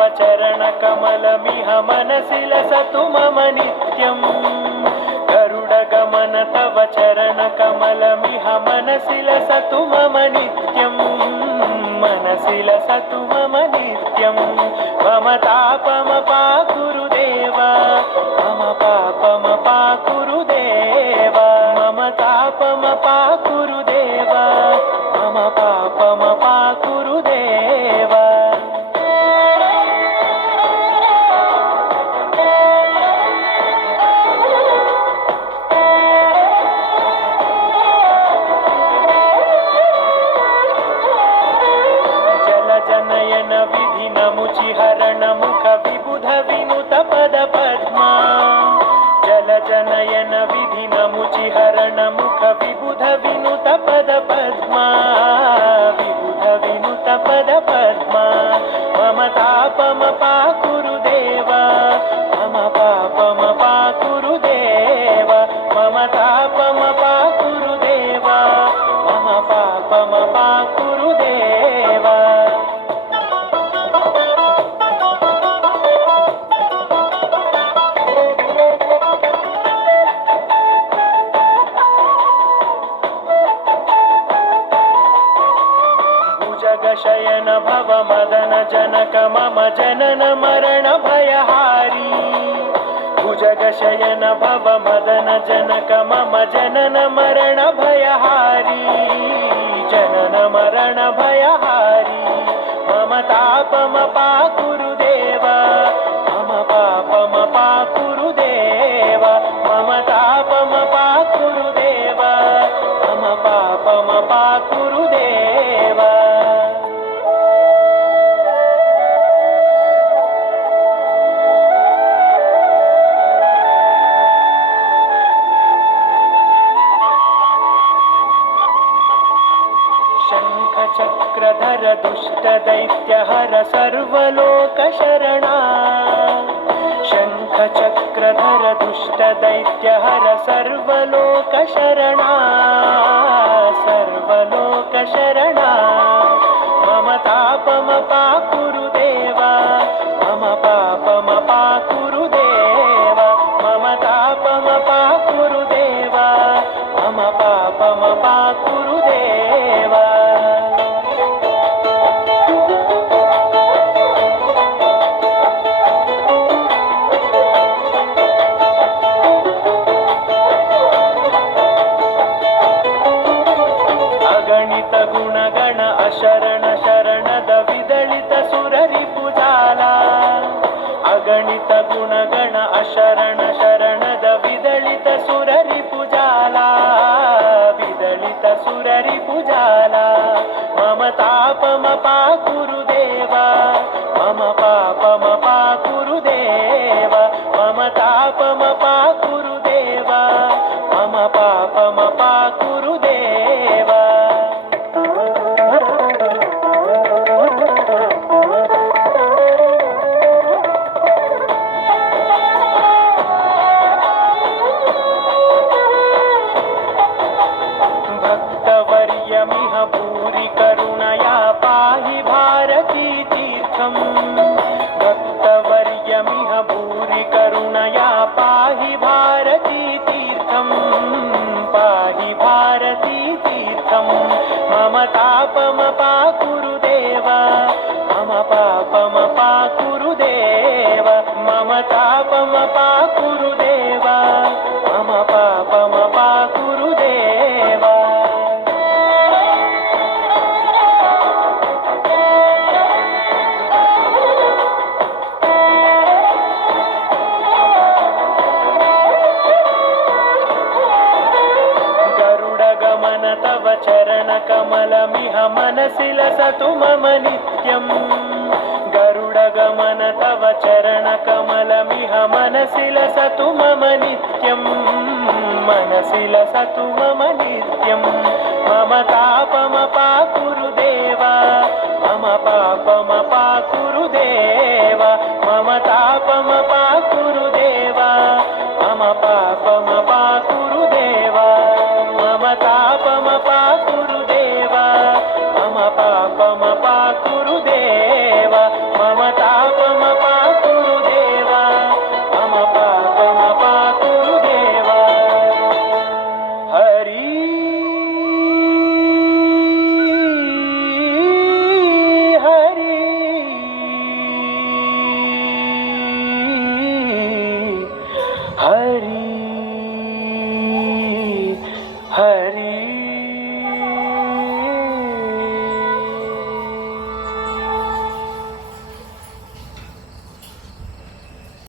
तव चरणकमलमिह मनसि लसतु मम नित्यम् गरुडगमन तव चरणकमलमिह मनसि लसतु मम नित्यम् मनसि लसतु मम नित्यम् मम तापमपाकुरु देव मम पापमपाकुरु देव मम तापमपाकुरु देव मम पापमपाकुरु देव जलजनयन विधिनमुचिहरण मुख विबुध विनुत पद पद्मा जलजनयन विधिनमुचिहरण मुख विबुध विनुत पद पद्मा विबुध विनुत पद पद्मा मम तापमपाकुरु देव मम पापमपाकुरु देव मम तापमपाकुरु देव मम पापमपाकुरु देव शयन भव मदन जनक मम जनन मरण भयहारी भुजग शयन भव मदन जनक मम जनन मरण भयहारी जनन मरण भयहारी मम तापमपाकुरु देव मम पापमपाकुरु देव मम तापमपाकुरु देव मम पापमपाकुरु देव चक्रधर दुष्ट दैत्य हर सर्वलोक शरणा शंख चक्रधर दुष्ट दैत्य हर सर्वलोक शरणा सर्वलोक शरणा मम तापमपाकुरु देव मम पापमपाकुरु देव मम तापमपाकुरु देव मम पापमपाकुरु देव गुणगण अशरण शरणद विदलित सुररिपुजाला अगणित गुणगण अशरण शरणद विदलित सुररिपुजाला विदलित सुररिपुजाला मम तापमपाकुरु देव मम पापमपाकुरु देव मम तापमपाकुरु देव मम पापमपाकुरु देव भक्तवर्यमिह भूरि करुणया पाहि भारती तीर्थम् भक्तवर्यमिह भूरि करुणया पाहि भारती तीर्थम् पाहि भारती तीर्थम् मम तापमपाकुरु देव मम पापमपाकुरु देव मम तापमपाकुरु देव मम पापमपाकुरु देव गरुडगमन तव चरणकमलमिह मनसि लसतु मम नित्यम् गरुडगमन तव चरणकमलमिह मनसि लसतु मम नित्यम् मनसि लसतु मम नित्यम् मम तापमपाकुरु देव मम पापमपाकुरु देव मम तापमपाकुरु देव मम पापमपाकुरु देव मम तापमपाकुरु देव मम पापमपाकुरु देव मम तापम हरि